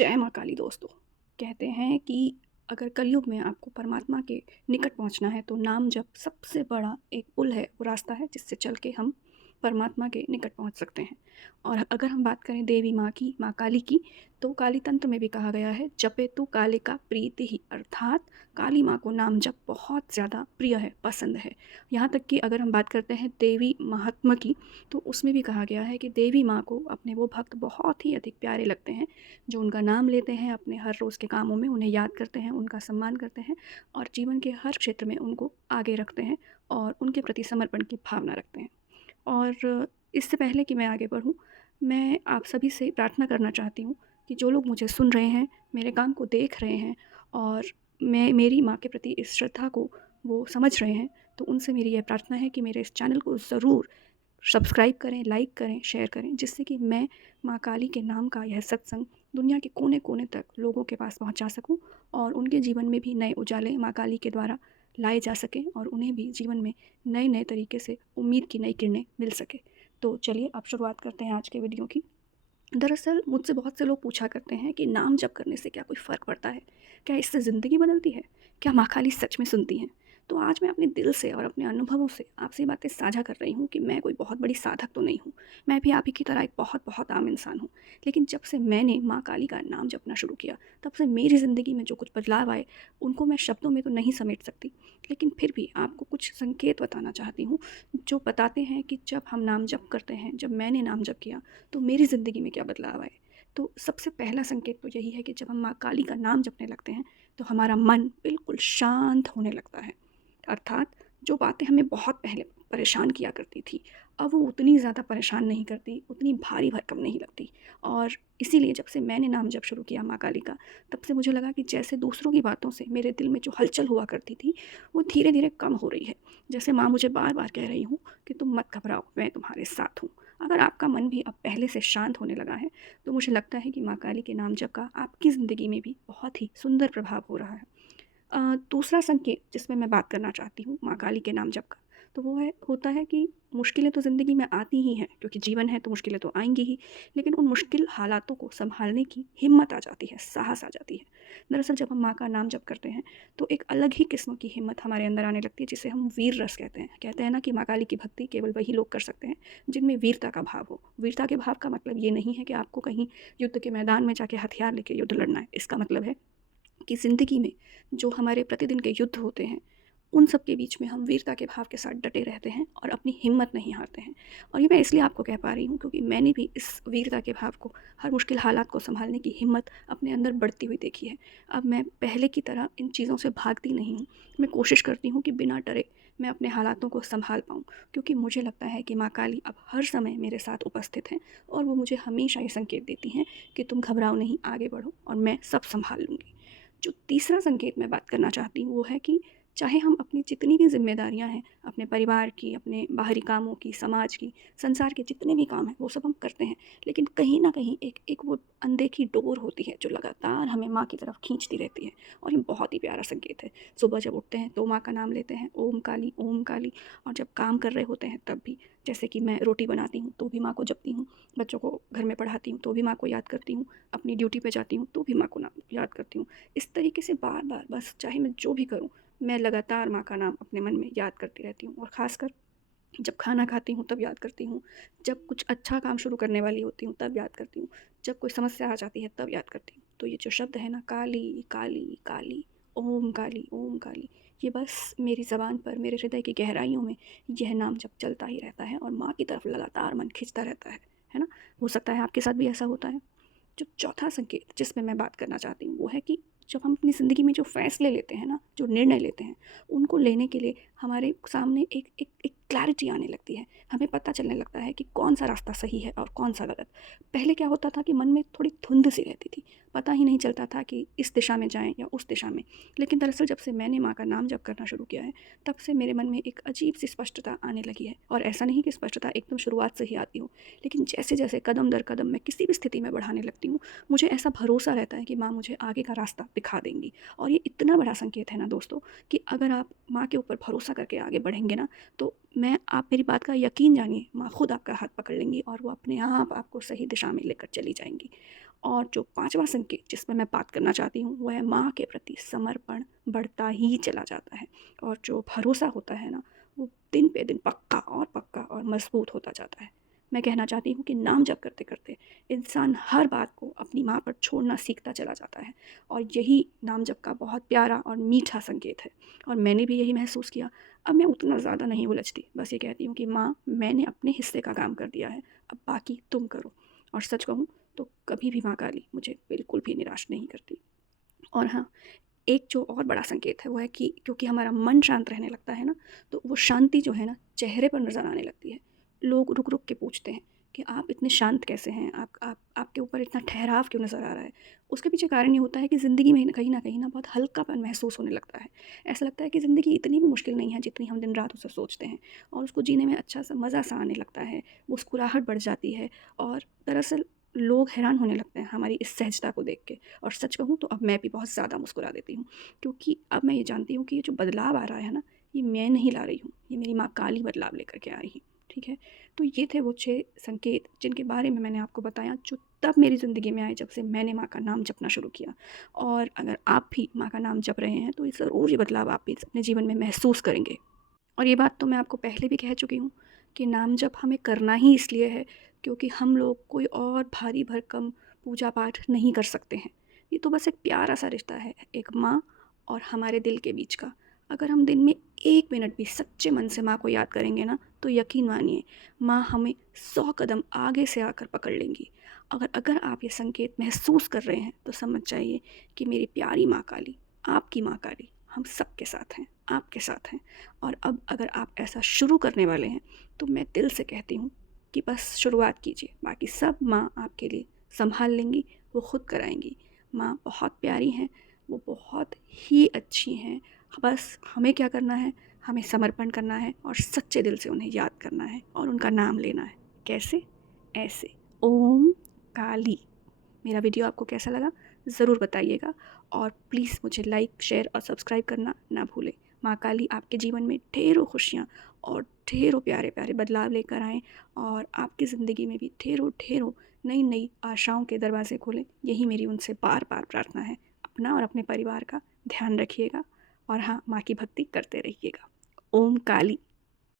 जय माँ काली दोस्तों। कहते हैं कि अगर कलयुग में आपको परमात्मा के निकट पहुँचना है तो नाम जप सबसे बड़ा एक पुल है, वो रास्ता है जिससे चल के हम परमात्मा के निकट पहुँच सकते हैं। और अगर हम बात करें देवी माँ की, माँ काली की, तो काली तंत्र में भी कहा गया है जपेतु कालिका प्रीति ही, अर्थात काली माँ को नाम जप बहुत ज़्यादा प्रिय है, पसंद है। यहाँ तक कि अगर हम बात करते हैं देवी महात्मा की, तो उसमें भी कहा गया है कि देवी माँ को अपने वो भक्त बहुत ही अधिक प्यारे लगते हैं जो उनका नाम लेते हैं, अपने हर रोज़ के कामों में उन्हें याद करते हैं, उनका सम्मान करते हैं और जीवन के हर क्षेत्र में उनको आगे रखते हैं और उनके प्रति समर्पण की भावना रखते हैं। और इससे पहले कि मैं आगे बढ़ूँ, मैं आप सभी से प्रार्थना करना चाहती हूँ कि जो लोग मुझे सुन रहे हैं, मेरे काम को देख रहे हैं और मैं मेरी माँ के प्रति इस श्रद्धा को वो समझ रहे हैं, तो उनसे मेरी यह प्रार्थना है कि मेरे इस चैनल को ज़रूर सब्सक्राइब करें, लाइक करें, शेयर करें, जिससे कि मैं माँ काली के नाम का यह सत्संग दुनिया के कोने-कोने तक लोगों के पास पहुँचा सकूँ और उनके जीवन में भी नए उजाले माँ काली के द्वारा लाए जा सकें और उन्हें भी जीवन में नए-नए तरीके से उम्मीद की नई किरणें मिल सके। तो चलिए अब शुरुआत करते हैं आज के वीडियो की। दरअसल मुझसे बहुत से लोग पूछा करते हैं कि नाम जप करने से क्या कोई फ़र्क पड़ता है? क्या इससे ज़िंदगी बदलती है? क्या माँ काली सच में सुनती हैं? तो आज मैं अपने दिल से और अपने अनुभवों से आपसे ये बातें साझा कर रही हूँ कि मैं कोई बहुत बड़ी साधक तो नहीं हूँ। मैं भी आप ही की तरह एक बहुत-बहुत आम इंसान हूँ। लेकिन जब से मैंने माँ काली का नाम जपना शुरू किया, तब से मेरी ज़िंदगी में जो कुछ बदलाव आए, उनको मैं शब्दों में तो नहीं समेट सकती। लेकिन फिर भी आपको कुछ संकेत बताना चाहती हूँ, जो बताते हैं कि जब हम नाम जप करते हैं, जब मैंने नाम जप किया, तो मेरी ज़िंदगी में क्या बदलाव आए। तो सबसे पहला संकेत तो यही है कि जब हम माँ काली का नाम जपने लगते हैं, तो हमारा मन बिल्कुल शांत होने लगता है। अर्थात जो बातें हमें बहुत पहले परेशान किया करती थी, अब वो उतनी ज़्यादा परेशान नहीं करती, उतनी भारी भरकम नहीं लगती। और इसीलिए जब से मैंने नाम जप शुरू किया माँ काली का, तब से मुझे लगा कि जैसे दूसरों की बातों से मेरे दिल में जो हलचल हुआ करती थी, वो धीरे-धीरे कम हो रही है। जैसे माँ मुझे बार-बार कह रही हूँ कि तुम मत घबराओ, मैं तुम्हारे साथ हूँ। अगर आपका मन भी अब पहले से शांत होने लगा है, तो मुझे लगता है कि माँ काली के नाम जप का आपकी ज़िंदगी में भी बहुत ही सुंदर प्रभाव हो रहा है। दूसरा संकेत जिसमें मैं बात करना चाहती हूँ माँ काली के नाम जप का, तो वो है होता है कि मुश्किलें तो ज़िंदगी में आती ही हैं, क्योंकि जीवन है तो मुश्किलें तो आएँगी ही, लेकिन उन मुश्किल हालातों को सँभालने की हिम्मत आ जाती है, साहस आ जाती है। दरअसल जब हम माँ का नाम जप करते हैं, तो एक अलग ही किस्म की हिम्मत हमारे अंदर आने लगती है, जिसे हम वीर रस कहते हैं। कहते हैं ना कि माँ काली की भक्ति केवल वही लोग कर सकते हैं, जिनमें वीरता का भाव हो। वीरता के भाव का मतलब ये नहीं है कि आपको कहीं युद्ध के मैदान में जाके हथियार लेके युद्ध लड़ना है। इसका मतलब है कि ज़िंदगी में जो हमारे प्रतिदिन के युद्ध होते हैं, उन सब के बीच में हम वीरता के भाव के साथ डटे रहते हैं और अपनी हिम्मत नहीं हारते हैं। और ये मैं इसलिए आपको कह पा रही हूँ क्योंकि मैंने भी इस वीरता के भाव को, हर मुश्किल हालात को सँभालने की हिम्मत अपने अंदर बढ़ती हुई देखी है। अब मैं पहले की तरह इन चीज़ों से भागती नहीं हूँ। मैं कोशिश करती हूँ कि बिना डरे मैं अपने हालातों को सँभाल पाऊँ, क्योंकि मुझे लगता है कि माँ काली अब हर समय मेरे साथ उपस्थित हैं और वो मुझे हमेशा ये संकेत देती हैं कि तुम घबराओ नहीं, आगे बढ़ो और मैं सब सँभाल लूँगी। जो तीसरा संकेत मैं बात करना चाहती हूँ वो है कि चाहे हम अपनी जितनी भी ज़िम्मेदारियाँ हैं, अपने परिवार की, अपने बाहरी कामों की, समाज की, संसार के जितने भी काम हैं, वो सब हम करते हैं। लेकिन कहीं न कहीं एक एक वो अनदेखी डोर होती है जो लगातार हमें माँ की तरफ खींचती रहती है और ये बहुत ही प्यारा संकेत है। सुबह जब उठते हैं तो माँ का नाम लेते हैं, ओम काली, और जब काम कर रहे होते हैं तब भी। जैसे कि मैं रोटी बनाती हूँ तो भी माँ को जपती हूँ, बच्चों को घर में पढ़ाती हूँ तो भी माँ को याद करती हूँ, अपनी ड्यूटी पे जाती हूँ तो भी माँ को नाम याद करती हूँ। इस तरीके से बार-बार बस चाहे मैं जो भी करूँ, मैं लगातार माँ का नाम अपने मन में याद करती रहती हूँ और ख़ासकर जब खाना खाती हूँ तब याद करती हूँ, जब कुछ अच्छा काम शुरू करने वाली होती हूँ तब याद करती हूँ, जब कोई समस्या आ जाती है तब याद करती हूँ। तो ये जो शब्द है ना, काली, काली, काली, ओम काली, ये बस मेरी ज़बान पर, मेरे हृदय की गहराइयों में यह नाम जब चलता ही रहता है और माँ की तरफ लगातार मन खिंचता रहता है ना? हो सकता है आपके साथ भी ऐसा होता है। जो चौथा संकेत जिस पे मैं बात करना चाहती हूँ वो है कि जब हम अपनी ज़िंदगी में जो फ़ैसले लेते हैं ना, जो निर्णय लेते हैं, उनको लेने के लिए हमारे सामने एक क्लैरिटी आने लगती है। हमें पता चलने लगता है कि कौन-सा रास्ता सही है और कौन-सा गलत। पहले क्या होता था कि मन में थोड़ी धुंध-सी रहती थी, पता ही नहीं चलता था कि इस दिशा में जाएँ या उस दिशा में। लेकिन दरअसल जब से मैंने माँ का नाम जप करना शुरू किया है, तब से मेरे मन में एक अजीब-सी स्पष्टता आने लगी है। और ऐसा नहीं कि स्पष्टता एकदम शुरुआत से ही आती हो, लेकिन जैसे-जैसे कदम दर कदम मैं किसी भी स्थिति में बढ़ाने लगती हूँ, मुझे ऐसा भरोसा रहता है कि माँ मुझे आगे का रास्ता दिखा देंगी। और ये इतना बड़ा संकेत है ना दोस्तों, कि अगर आप माँ के ऊपर भरोसा करके आगे बढ़ेंगे ना, तो आप मेरी बात का यकीन जानिए, माँ खुद आपका हाथ पकड़ लेंगी और वो अपने आप आपको सही दिशा में लेकर चली जाएँगी। और जो पाँचवा संकेत जिस पर मैं बात करना चाहती हूँ वह है माँ के प्रति समर्पण बढ़ता ही चला जाता है, और जो भरोसा होता है ना वो दिन पे दिन पक्का और मजबूत होता जाता है। मैं कहना चाहती हूँ कि नाम जप करते करते इंसान हर बात को अपनी माँ पर छोड़ना सीखता चला जाता है, और यही नाम जप का बहुत प्यारा और मीठा संकेत है। और मैंने भी यही महसूस किया। अब मैं उतना ज़्यादा नहीं उलझती, बस ये कहती हूँ कि माँ, मैंने अपने हिस्से का काम कर दिया है, अब बाकी तुम करो। और सच कहूँ तो कभी भी माँ काली मुझे बिल्कुल भी निराश नहीं करती। और हाँ, एक जो और बड़ा संकेत है वो है कि क्योंकि हमारा मन शांत रहने लगता है ना, तो वो शांति जो है ना चेहरे पर नज़र आने लगती है। लोग रुक रुक के पूछते हैं कि आप इतने शांत कैसे हैं, आप आपके ऊपर इतना ठहराव क्यों नज़र आ रहा है। उसके पीछे कारण ये होता है कि ज़िंदगी में कहीं ना बहुत हल्कापन महसूस होने लगता है। ऐसा लगता है कि ज़िंदगी इतनी भी मुश्किल नहीं है जितनी हम दिन रात उसे सोचते हैं, और उसको जीने में अच्छा सा मज़ा सा आने लगता है, मुस्कुराहट बढ़ जाती है। और दरअसल लोग हैरान होने लगते हैं हमारी इस सहजता को देख के। और सच कहूँ तो अब मैं भी बहुत ज़्यादा मुस्कुरा देती हूँ, क्योंकि अब मैं ये जानती हूँ कि ये जो बदलाव आ रहा है ना, ये मैं नहीं ला रही हूँ, ये मेरी माँ काली बदलाव लेकर के आ रही है। ठीक है? तो ये थे वो 6 संकेत जिनके बारे में मैंने आपको बताया, जो तब मेरी ज़िंदगी में आए जब से मैंने माँ का नाम जपना शुरू किया। और अगर आप भी माँ का नाम जप रहे हैं तो ये ज़रूर ये बदलाव आप भी अपने जीवन में महसूस करेंगे। और ये बात तो मैं आपको पहले भी कह चुकी हूँ कि नाम जप हमें करना ही इसलिए है क्योंकि हम लोग कोई और भारी भरकम पूजा पाठ नहीं कर सकते हैं। ये तो बस एक प्यारा सा रिश्ता है, एक माँ और हमारे दिल के बीच का। अगर हम दिन में 1 मिनट भी सच्चे मन से माँ को याद करेंगे ना, तो यकीन मानिए माँ हमें 100 कदम आगे से आकर पकड़ लेंगी। अगर अगर आप ये संकेत महसूस कर रहे हैं तो समझ जाइए कि मेरी प्यारी माँ काली, आपकी माँ काली, हम सबके साथ हैं, आपके साथ हैं। और अब अगर आप ऐसा शुरू करने वाले हैं तो मैं दिल से कहती हूँ कि बस शुरुआत कीजिए, बाकी सब माँ आपके लिए संभाल लेंगी, वो खुद कराएंगी। माँ बहुत प्यारी हैं, वो बहुत ही अच्छी हैं। बस हमें क्या करना है, हमें समर्पण करना है और सच्चे दिल से उन्हें याद करना है और उनका नाम लेना है। कैसे? ऐसे, ओम काली। मेरा वीडियो आपको कैसा लगा ज़रूर बताइएगा, और प्लीज़ मुझे लाइक, शेयर और सब्सक्राइब करना ना भूलें। माँ काली आपके जीवन में ढेरों खुशियाँ और ढेरों प्यारे प्यारे बदलाव लेकर आएँ, और आपकी ज़िंदगी में भी ढेरों ढेरों नई नई आशाओं के दरवाज़े खोलें। यही मेरी उनसे बार बार प्रार्थना है। अपना और अपने परिवार का ध्यान रखिएगा, और हाँ, माँ की भक्ति करते रहिएगा। ओम काली।